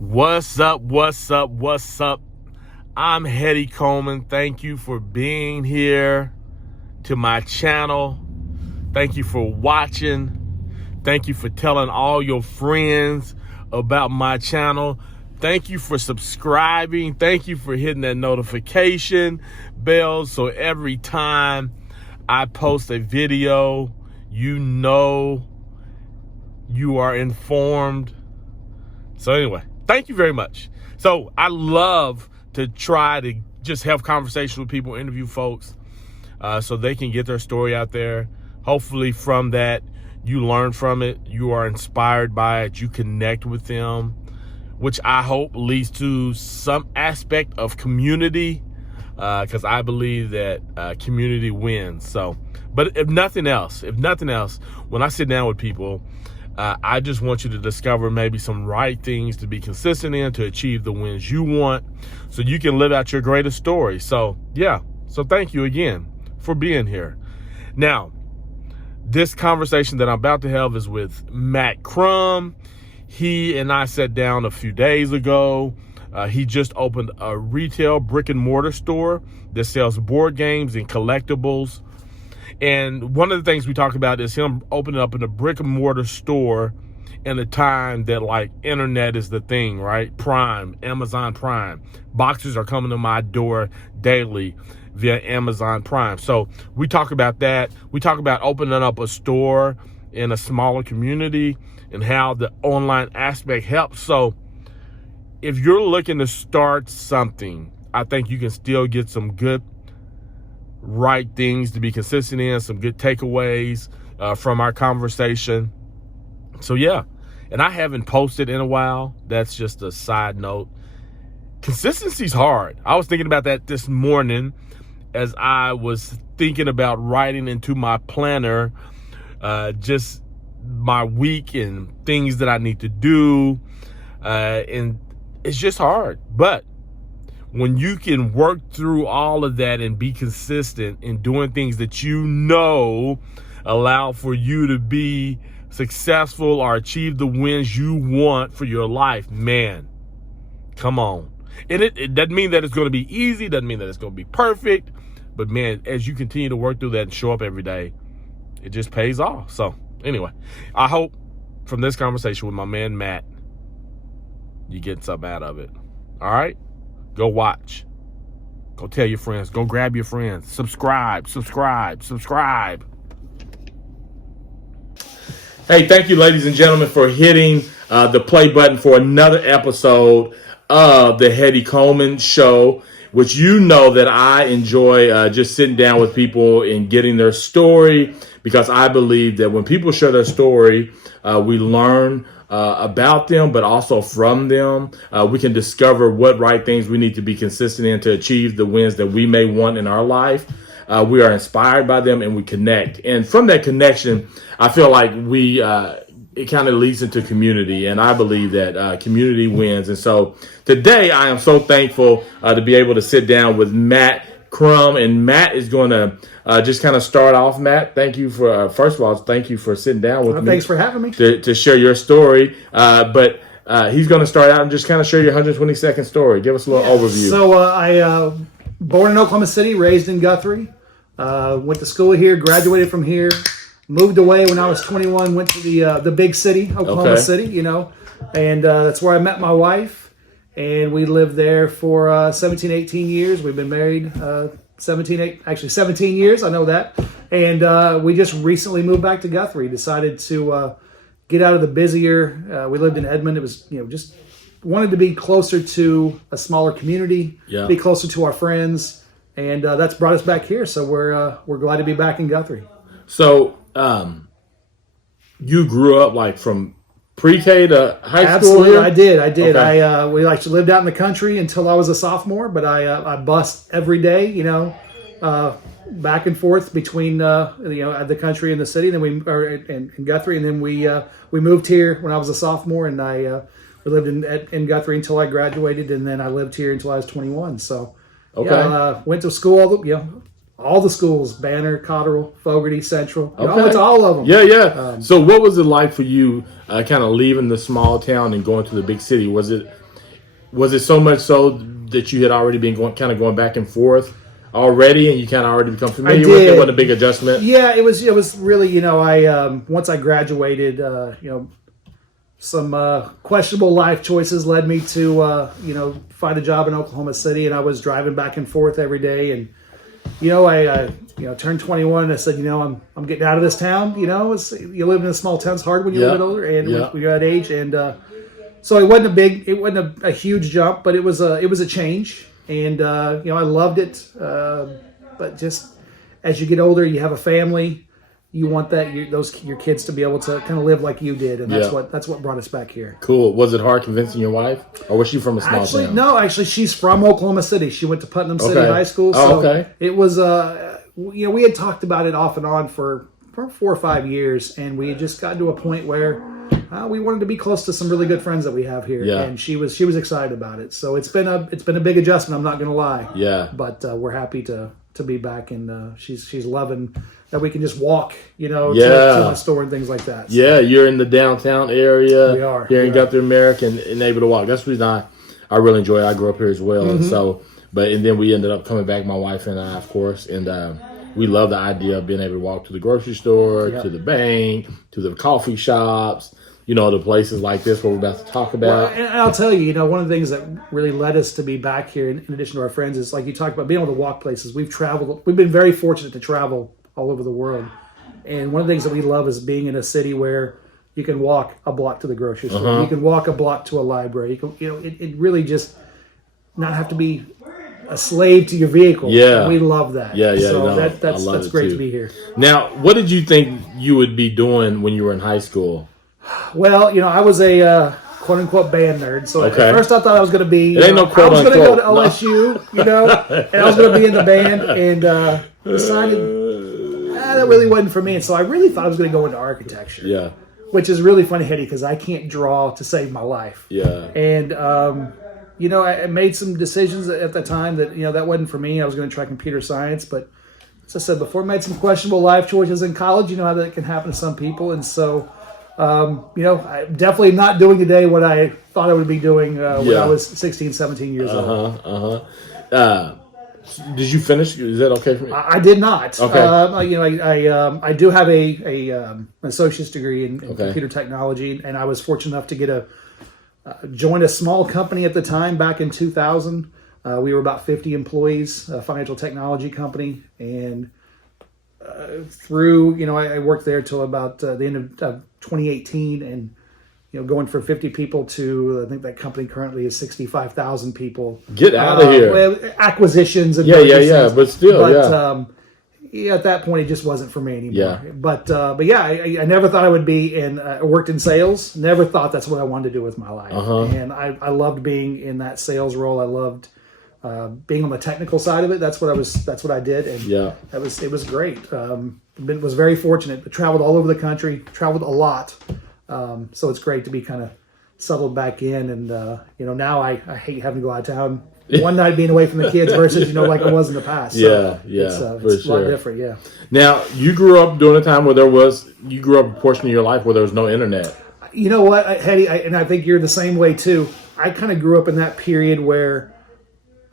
What's up? What's up? What's up? I'm Hetty Coleman. Thank you for being here to my channel. Thank you for watching. Thank you for telling all your friends about my channel. Thank you for subscribing. Thank you for hitting that notification bell so every time I post a video, you know you are informed. So anyway, thank you very much. So I love to try to just have conversations with people, interview folks, so they can get their story out there. Hopefully from that, you learn from it, you are inspired by it, you connect with them, which I hope leads to some aspect of community, because I believe that community wins. So, but if nothing else, when I sit down with people, I just want you to discover maybe some right things to be consistent in to achieve the wins you want so you can live out your greatest story. So, yeah. So thank you again for being here. Now, this conversation that I'm about to have is with Matt Crum. He and I sat down a few days ago. He just opened a retail brick and mortar store that sells board games and collectibles. And one of the things we talked about is him opening up in a brick and mortar store in a time that like internet is the thing, right? Prime, Amazon Prime. Boxes are coming to my door daily via Amazon Prime. So we talk about that. We talk about opening up a store in a smaller community and how the online aspect helps. So if you're looking to start something, I think you can still get some good right things to be consistent in, some good takeaways from our conversation. So yeah, and I haven't posted in a while. That's just a side note. Consistency's hard. I was thinking about that this morning as I was thinking about writing into my planner just my week and things that I need to do, and it's just hard. But when you can work through all of that and be consistent in doing things that you know allow for you to be successful or achieve the wins you want for your life, man, come on. And it doesn't mean that it's going to be easy, doesn't mean that it's going to be perfect, but man, as you continue to work through that and show up every day, it just pays off. So anyway, I hope from this conversation with my man Matt, you get something out of it. All right? Go watch. Go tell your friends. Go grab your friends. Subscribe. Hey, thank you, ladies and gentlemen, for hitting the play button for another episode of the Hetty Coleman Show, which you know that I enjoy just sitting down with people and getting their story, because I believe that when people share their story, we learn about them, but also from them. We can discover what right things we need to be consistent in to achieve the wins that we may want in our life. We are inspired by them and we connect. And from that connection, I feel like it kind of leads into community. And I believe that community wins. And so today I am so thankful to be able to sit down with Matt Crum. And Matt is going to just kind of start off. Matt, thank you for, first of all, thank you for sitting down with me. Thanks for having me. To share your story. But he's going to start out and just kind of share your 120-second story. Give us a little overview. So I born in Oklahoma City, raised in Guthrie. Went to school here, graduated from here, moved away when I was 21, went to the big city, Oklahoma City, you know. And that's where I met my wife. And we lived there for 17, 18 years. We've been married 17 years. I know that. And we just recently moved back to Guthrie. Decided to get out of the busier. We lived in Edmond. It was, just wanted to be closer to a smaller community, be closer to our friends, and that's brought us back here. So we're glad to be back in Guthrie. So you grew up like from pre-K to high school? Absolutely, I did. Okay. We actually lived out in the country until I was a sophomore, but I bussed every day, back and forth between the country and the city. And then in Guthrie, and then we moved here when I was a sophomore, and we lived in Guthrie until I graduated, and then I lived here until I was 21. So went to school, all the schools: Banner, Cotterill, Fogarty, Central. I went to all of them. Yeah. So what was it like for you kind of leaving the small town and going to the big city? Was it Was it so much so that you had already been going back and forth already, and you kind of already become familiar with it? Wasn't a big adjustment? Yeah, it was really, I once I graduated, some questionable life choices led me to find a job in Oklahoma City, and I was driving back and forth every day, and I turned 21 and I said, I'm getting out of this town. You live in a small town, it's hard when you're a bit older and when you're that age, and so it wasn't a huge jump, but it was a change, and I loved it, but just as you get older, you have a family. You want your kids to be able to kind of live like you did, and that's what brought us back here. Cool. Was it hard convincing your wife, or was she from a small town? No, actually, she's from Oklahoma City. She went to Putnam City High School. So it was, we had talked about it off and on for 4 or 5 years, and we had just gotten to a point where we wanted to be close to some really good friends that we have here, and she was excited about it. So it's been a big adjustment. I'm not going to lie. Yeah. But we're happy to be back, and she's loving that we can just walk, to the store and things like that. So. Yeah, you're in the downtown area. We are. Here in Guthrie, America, and able to walk. That's the reason I really enjoy it. I grew up here as well. Mm-hmm. And so, and then we ended up coming back, my wife and I, of course, and we love the idea of being able to walk to the grocery store, to the bank, to the coffee shops, the places like this where we're about to talk about. Well, and I'll tell you, one of the things that really led us to be back here, in addition to our friends, is like you talked about being able to walk places. We've been very fortunate to travel all over the world. And one of the things that we love is being in a city where you can walk a block to the grocery store. You can walk a block to a library. It really just not have to be a slave to your vehicle. Yeah. We love that. Yeah. So that's great to be here. Now, what did you think you would be doing when you were in high school? Well, I was a quote unquote band nerd. So at first I thought I was going to be. It ain't no quote I was unquote. going to go to OSU, and I was going to be in the band, and decided that really wasn't for me. And so I really thought I was going to go into architecture. Yeah. Which is really funny, Hetty, because I can't draw to save my life. Yeah. And I made some decisions at the time that that wasn't for me. I was going to try computer science, but as I said before, I made some questionable life choices in college. You know how that can happen to some people, and so. I'm definitely not doing today what I thought I would be doing when I was 16, 17 years old. Did you finish? Is that okay for me? I did not. Okay. I do have an associate's degree in computer technology, and I was fortunate enough to join a small company at the time back in 2000. We were about 50 employees, a financial technology company, and I worked there till about the end of 2018, and going from 50 people to I think that company currently is 65,000 people. Get out of here! Acquisitions and but still, at that point it just wasn't for me anymore. Yeah. But I never thought I would be in. Worked in sales. Never thought that's what I wanted to do with my life. And I loved being in that sales role. I loved. Being on the technical side of it, that's what I did, and it was great. Was very fortunate. I traveled all over the country, traveled a lot, so it's great to be kind of settled back in. And now I hate having to go out of town. One night being away from the kids versus like it was in the past. So it's a lot different. Yeah. Now you grew up during a time where you grew up a portion of your life where there was no internet. You know what, Hetty, and I think you're the same way too. I kind of grew up in that period where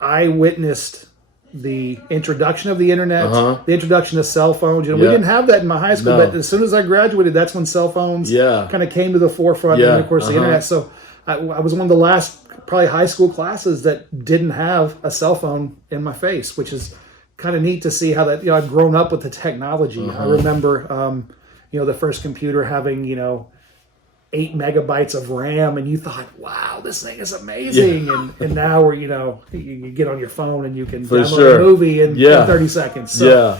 I witnessed the introduction of the internet, the introduction of cell phones. We didn't have that in my high school, but as soon as I graduated, that's when cell phones kind of came to the forefront, and of course the internet. So I was one of the last probably high school classes that didn't have a cell phone in my face, which is kind of neat to see how that, I've grown up with the technology. I remember, the first computer having, 8 megabytes of RAM, and you thought, wow, this thing is amazing. And now we're, you get on your phone and you can download a movie in 30 seconds. So,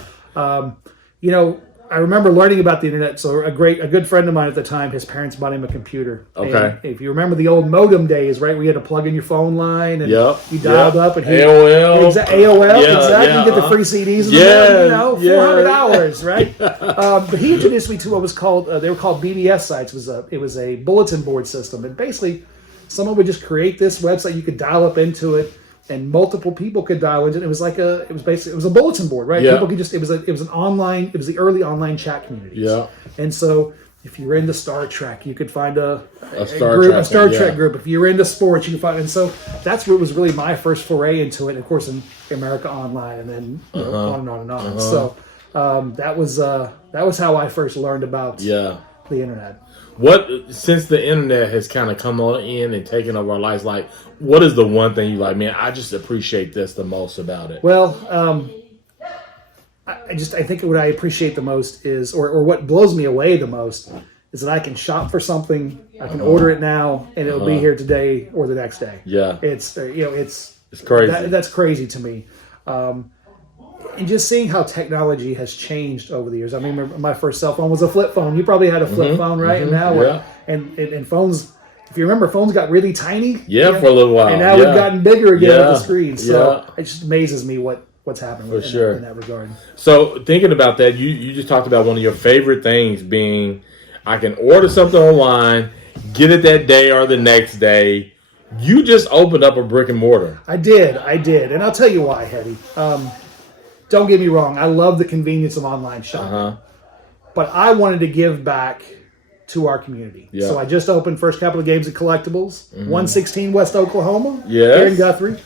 I remember learning about the internet. So a good friend of mine at the time, his parents bought him a computer. Okay. And if you remember the old modem days, right, where you had to plug in your phone line and you dialed up and AOL. AOL, exactly. You get the free CDs in the mail, 400 hours, right? But he introduced me to what was called, they were called BBS sites. It was a bulletin board system. And basically, someone would just create this website. You could dial up into it, and multiple people could dial into it. It was it was a bulletin board, right? Yeah. People could it was an online, it was the early online chat communities. Yeah. And so If you were into Star Trek, you could find a Star Trek group. If you were into sports, you could find. And so that's what was really my first foray into it. And of course, in America Online, and then on and on and on. So that was how I first learned about the internet. What, since the internet has kind of come on in and taken over our lives, like, what is the one thing you like, man, I just appreciate this the most about it? Well, I think what I appreciate the most is, or what blows me away the most, is that I can shop for something, I can order it now, and it'll be here today or the next day. Yeah. It's crazy. That's crazy to me. And just seeing how technology has changed over the years. I remember my first cell phone was a flip phone. You probably had a flip phone, right? And now, and phones, if you remember, phones got really tiny. Yeah, for a little while. And now we've gotten bigger again with the screen. So Yeah. it just amazes me what's happening in that regard. So thinking about that, you just talked about one of your favorite things being, I can order something online, get it that day or the next day. You just opened up a brick and mortar. I did. And I'll tell you why, Hetty. Don't get me wrong. I love the convenience of online shopping. But I wanted to give back to our community. Yeah. So I just opened First Capital Games and Collectibles, 116 West Oklahoma, Yes. here in Guthrie.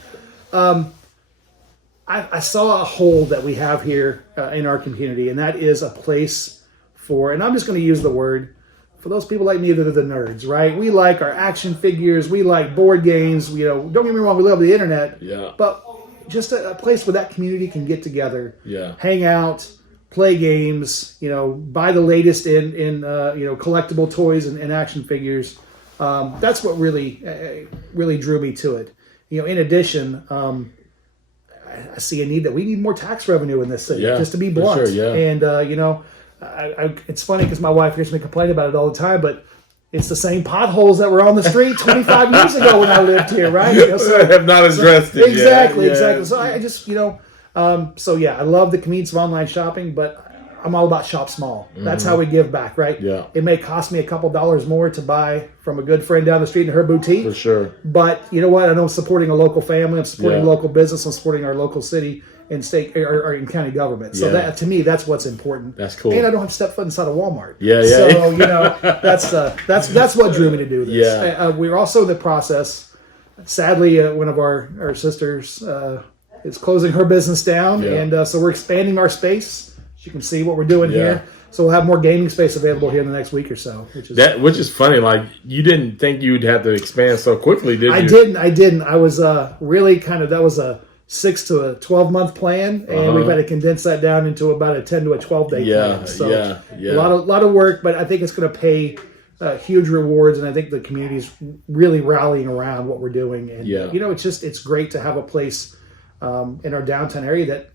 I saw a hole that we have here in our community, and that is a place for, and I'm just going to use the word, for those people like me that are the nerds, right? We like our action figures. We like board games. Don't get me wrong, we love the internet. Yeah. But just a place where that community can get together, hang out, play games, buy the latest in collectible toys and action figures. That's what really drew me to it. In addition, I see a need that we need more tax revenue in this city, just to be blunt. Sure, And it's funny because my wife hears me complain about it all the time, but it's the same potholes that were on the street 25 years ago when I lived here, right? So, have not addressed it exactly, yet. Exactly. So I just, I love the convenience of online shopping, but I'm all about shop small. That's how we give back, right? Yeah. It may cost me a couple dollars more to buy from a good friend down the street in her boutique. For sure. But you know what? I know I'm supporting a local family. I'm supporting a local business. I'm supporting our local city and state or in county government. So that, to me, that's what's important. That's cool. And I don't have to step foot inside of Walmart. Yeah. So that's what drew me to do this. Yeah. We're also in the process. Sadly, one of our sisters is closing her business down, and so we're expanding our space. As you can see what we're doing here. So we'll have more gaming space available here in the next week or so. Which is funny. Like, you didn't think you'd have to expand so quickly, did you? I didn't. I was really that was a 6 to a 12 month plan, and we've had to condense that down into about a 10 to a 12 day plan. So a lot of work, but I think it's going to pay huge rewards, and I think the community's really rallying around what we're doing. And it's great to have a place in our downtown area that,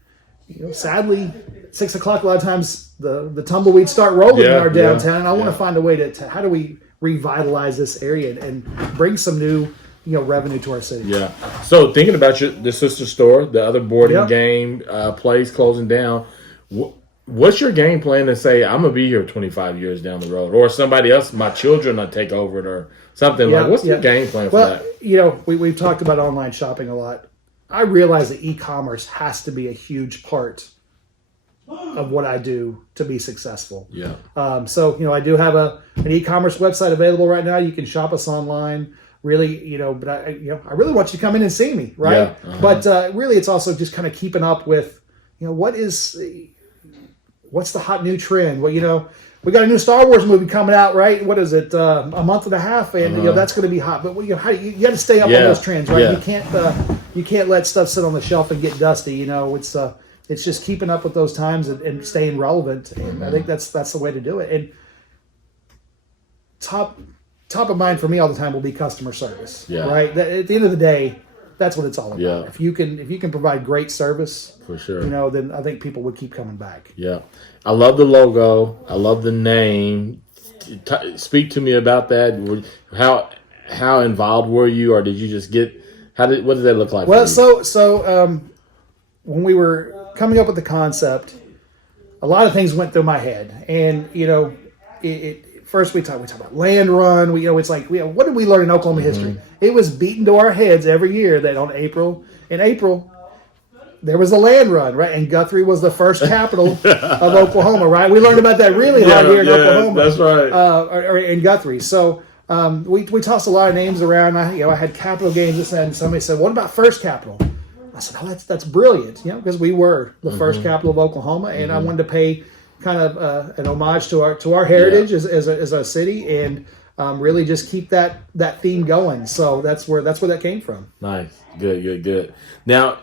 sadly, 6 o'clock, a lot of times the tumbleweeds start rolling in our downtown. And I want to find a way to how do we revitalize this area and bring some new revenue to our city. Yeah. So thinking about the sister store, the other boarding game place closing down, what's your game plan to say, I'm going to be here 25 years down the road, or somebody else, my children will take over it or something? What's your game plan for that? We've talked about online shopping a lot. I realize that e-commerce has to be a huge part of what I do to be successful. Yeah. So I do have an e-commerce website available right now. You can shop us online. Really, but I really want you to come in and see me, right? Yeah. But really, it's also just kind of keeping up with, what's the hot new trend? Well, we got a new Star Wars movie coming out, right? What is it? A month and a half, and that's going to be hot. But you got to stay up on those trends, right? Yeah. You can't let stuff sit on the shelf and get dusty. It's just keeping up with those times and staying relevant. And I think that's the way to do it. And top of mind for me all the time will be customer service. Yeah. Right. At the end of the day, that's what it's all about. Yeah. If you can provide great service, for sure, then I think people would keep coming back. Yeah. I love the logo. I love the name. Speak to me about that. How involved were you, or did you just get? What did that look like? Well, so when we were coming up with the concept, a lot of things went through my head, and first we talk about land run. It's like what did we learn in Oklahoma history? It was beaten to our heads every year that in April, there was a land run, right? And Guthrie was the first capital of Oklahoma, right? We learned about that really hard here in Oklahoma. That's right. Or in Guthrie. So we tossed a lot of names around. I had capital games, and somebody said, "What about First Capital?" I said, "Oh, that's brilliant," because we were the first capital of Oklahoma, and I wanted to pay kind of an homage to our heritage as a city, and really just keep that theme going. So that's where that came from. Nice, good. Now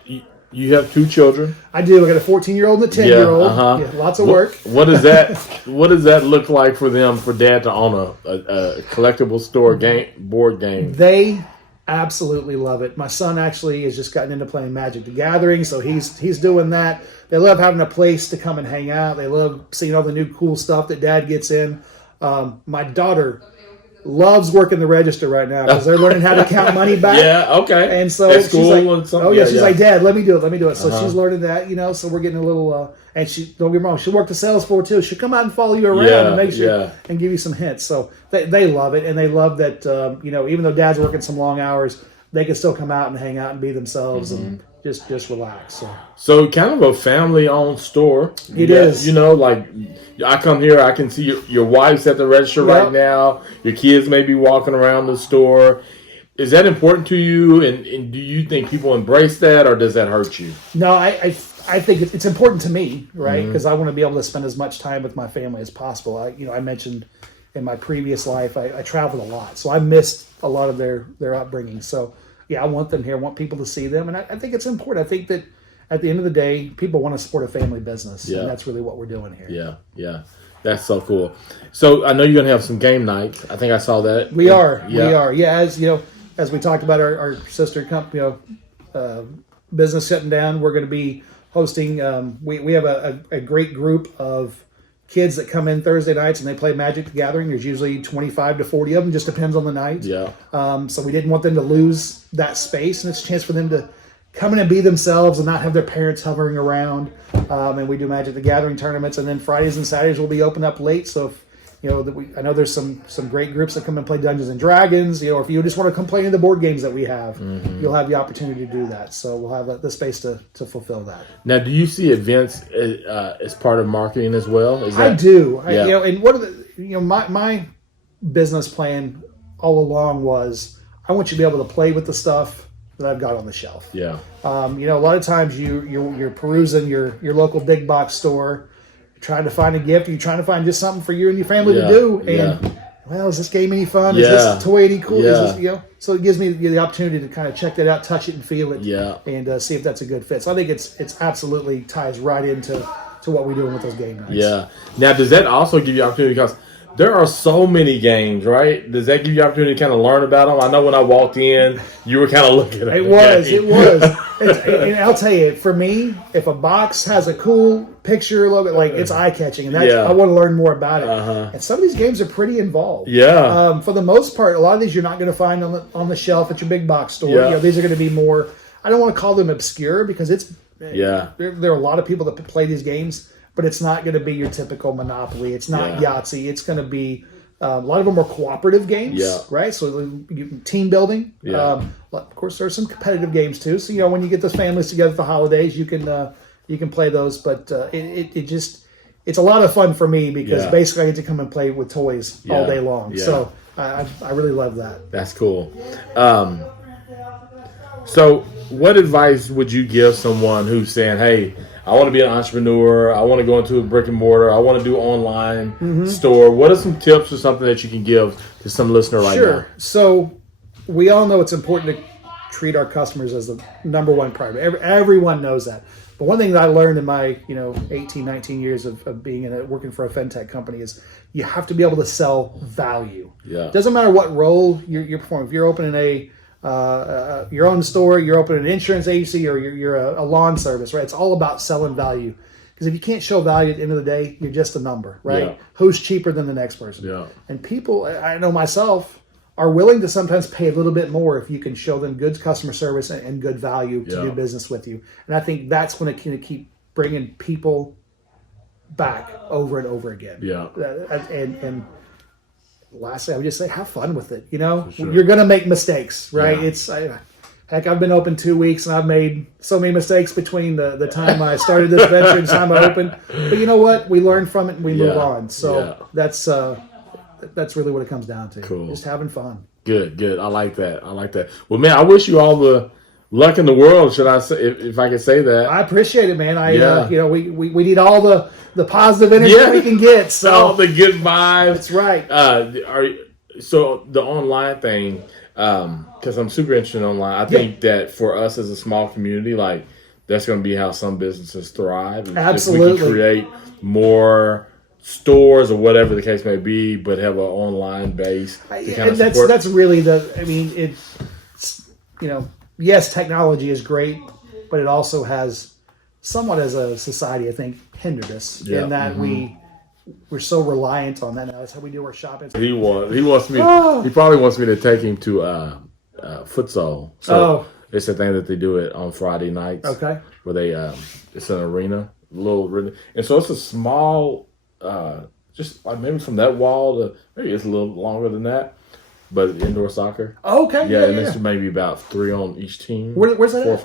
you have 2 children. I do. I got a 14-year-old and a 10-year-old. Yeah, lots of work. What does that look like for them, for Dad to own a collectible store board game? They absolutely love it. My son actually has just gotten into playing Magic the Gathering, so he's doing that. They love having a place to come and hang out. They love seeing all the new cool stuff that Dad gets in. My daughter loves working the register right now because they're learning how to count money back. Yeah, okay. And so she's like, she's like, "Dad, let me do it. So she's learning that, so we're getting a little, and she, don't get me wrong, she'll work the sales floor too. She'll come out and follow you around and make sure and give you some hints. So they love it, and they love that, even though Dad's working some long hours, they can still come out and hang out and be themselves and just relax. So kind of a family-owned store. It is. Like I come here, I can see your wife's at the register right now. Your kids may be walking around the store. Is that important to you? And do you think people embrace that, or does that hurt you? No, I think it's important to me, right? Because I want to be able to spend as much time with my family as possible. I mentioned in my previous life, I traveled a lot, so I missed a lot of their upbringing. So yeah, I want them here. I want people to see them, and I think it's important. I think that at the end of the day, people want to support a family business, and that's really what we're doing here. Yeah. That's so cool. So I know you're going to have some game nights. I think I saw that. We are. Yeah, as we talked about our sister company, business shutting down, we're going to be hosting. We have a great group of kids that come in Thursday nights and they play Magic the Gathering. There's usually 25 to 40 of them, just depends on the night. Yeah. So we didn't want them to lose that space, and it's a chance for them to come in and be themselves and not have their parents hovering around. And we do Magic the Gathering tournaments, and then Fridays and Saturdays will be open up late. So if I know there's some great groups that come and play Dungeons and Dragons. If you just want to come play in the board games that we have, you'll have the opportunity to do that. So we'll have the space to fulfill that. Now, do you see events as part of marketing as well? I do. And one of the my business plan all along was I want you to be able to play with the stuff that I've got on the shelf. Yeah. A lot of times you're perusing your local big box store, trying to find a gift, you're trying to find just something for you and your family to do, and well, is this game any fun? Is this toy any cool? Is this, so it gives me the opportunity to kind of check that out, touch it and feel it, and see if that's a good fit. So I think it's absolutely ties right into what we're doing with those game nights. Yeah. Now, does that also give you opportunity, because there are so many games, right? Does that give you opportunity to kind of learn about them? I know when I walked in, you were kind of looking at it. It was. And I'll tell you, for me, if a box has a cool picture, logo, it's eye-catching, and I want to learn more about it. And some of these games are pretty involved. Yeah. For the most part, a lot of these you're not going to find on the shelf at your big box store. Yeah. These are going to be more, I don't want to call them obscure, because there are a lot of people that play these games, but it's not going to be your typical Monopoly. It's not Yahtzee. It's going to be a lot of them are cooperative games, right? So team building. Yeah. Of course, there are some competitive games too. So when you get those families together for the holidays, you can play those. But it's a lot of fun for me, because basically I get to come and play with toys all day long. Yeah. So I really love that. That's cool. So what advice would you give someone who's saying, "Hey, I want to be an entrepreneur. I want to go into a brick and mortar. I want to do online store"? What are some tips or something that you can give to some listener right now? Sure. So we all know it's important to treat our customers as the number one priority. Everyone knows that. But one thing that I learned in my 18, 19 years of being working for a fintech company is you have to be able to sell value. Yeah. It doesn't matter what role you're performing. If you're opening your own store, you're opening an insurance agency, or you're a lawn service, right? It's all about selling value. Because if you can't show value at the end of the day, you're just a number, right? Yeah. Who's cheaper than the next person? Yeah. And people, I know myself, are willing to sometimes pay a little bit more if you can show them good customer service and good value to do business with you. And I think that's when it can keep bringing people back over and over again. Yeah. And lastly, I would just say, have fun with it. Sure. You're going to make mistakes, right? Yeah. Heck, I've been open 2 weeks, and I've made so many mistakes between the time I started this venture and the time I opened. But you know what? We learn from it and we move on. So that's really what it comes down to. Cool. Just having fun. Good. I like that. Well, man, I wish you all the luck in the world. Should I say, if I could say that? I appreciate it, man. We need all the positive energy we can get. So all the good vibes. That's right. So the online thing, because I'm super interested in online. I think that for us as a small community, like that's going to be how some businesses thrive. Absolutely. If we can create more stores or whatever the case may be, but have an online base to kind of support. That's really yes, technology is great, but it also has somewhat as a society, I think, hindered us in that we're so reliant on that now. That's how we do our shopping. He wants me. He probably wants me to take him to futsal. So it's a thing that they do it on Friday nights. Okay. Where they it's an arena, and so it's a small, just like maybe from that wall to maybe it's a little longer than that, but indoor soccer. Okay. Yeah, and it's maybe about 3 on each team. Where's that? 4 or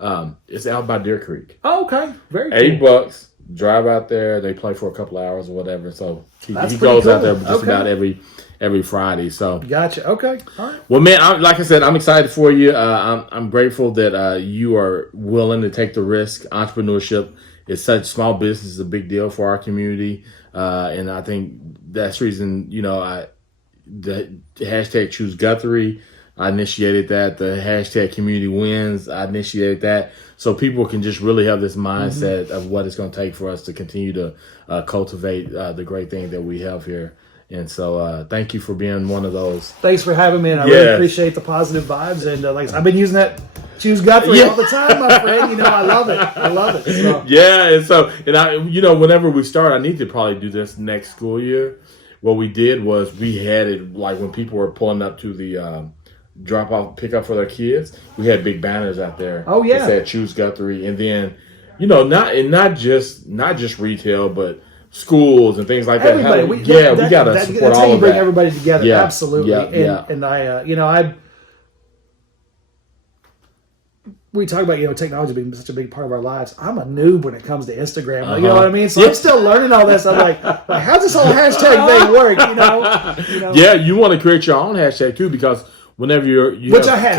5. It's out by Deer Creek. Oh, okay. Very cool. $8. Drive out there. They play for a couple of hours or whatever. So he goes cool. out there just about every Friday. So gotcha. Okay. All right. Well, man, like I said, I'm excited for you. I'm grateful that you are willing to take the risk. Entrepreneurship is such small business is a big deal for our community, and I think that's the reason the hashtag Choose Guthrie. I initiated that. The hashtag Community Wins. I initiated that. So people can just really have this mindset of what it's going to take for us to continue to cultivate the great thing that we have here. And so thank you for being one of those. Thanks for having me. And I really appreciate the positive vibes. And like I said, I've been using that Choose Guthrie all the time, my friend. I love it. So. Yeah. And I, whenever we start, I need to probably do this next school year. What we did was we had it like when people were pulling up to the drop off pick up for their kids, we had big banners out there. Oh yeah, that said Choose Guthrie, and then not just retail, but schools and things like that. Everybody, we got to support that's all how you bring everybody together. Yeah, absolutely. And we talk about technology being such a big part of our lives. I'm a noob when it comes to Instagram. You know what I mean? So I'm still learning all this. I'm like how's this whole hashtag thing work? Yeah, you want to create your own hashtag too, because whenever which I have.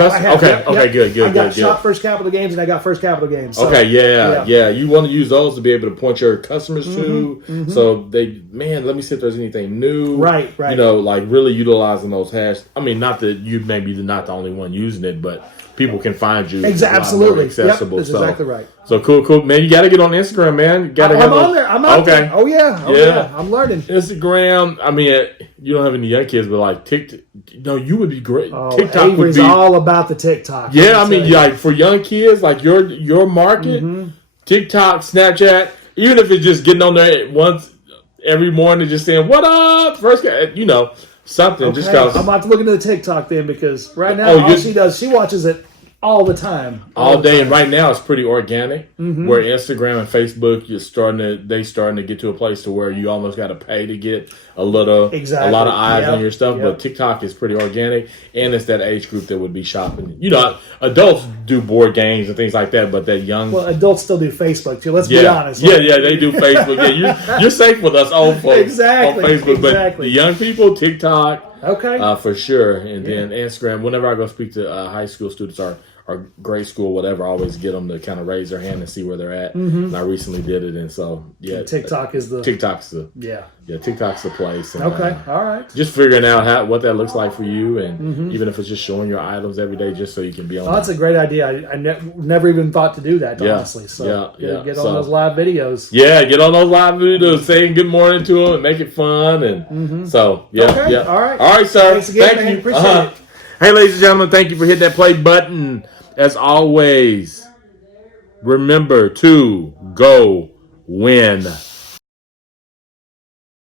Okay, good. I got Shop First Capital Games and I got First Capital Games. So, yeah. You want to use those to be able to point your customers to, so let me see if there's anything new. Right. Like really utilizing those hashtags. I mean, not that you maybe not the only one using it, but people can find you. Absolutely. Accessible. That's exactly right. So cool. Man, you got to get on Instagram, man. I'm on there. I'm out there. Oh, yeah. I'm learning. Instagram. I mean, you don't have any young kids, but like TikTok. No, you would be great. Oh, TikTok Avery's would be all about the TikTok. Yeah, I mean, like for young kids, like your market, TikTok, Snapchat, even if it's just getting on there once every morning, just saying "What up?" First, something. Okay. Just because I'm about to look into the TikTok then, because right now all she does, she watches it all the time, all day. And right now it's pretty organic. Where Instagram and Facebook, they starting to get to a place to where you almost got to pay to get a lot of eyes on your stuff. But TikTok is pretty organic, and it's that age group that would be shopping. Adults do board games and things like that, but that young adults still do Facebook too. Let's be honest. Yeah, they do Facebook. Yeah, you're safe with us old folks on Facebook, but the young people, TikTok, for sure, and then Instagram. Whenever I go speak to high school students or grade school, whatever, I always get them to kind of raise their hand and see where they're at. And I recently did it, and so TikTok's the TikTok's the place. And, all right. Just figuring out what that looks like for you, and even if it's just showing your items every day, just so you can be on. Oh, that's a great idea. I never even thought to do that, honestly. So get on those live videos. Yeah, get on those live videos, saying good morning to them, and make it fun, and All right, sir. Thanks again, Thank man. you. Appreciate it. Hey, ladies and gentlemen, thank you for hitting that play button. As always, remember to go win.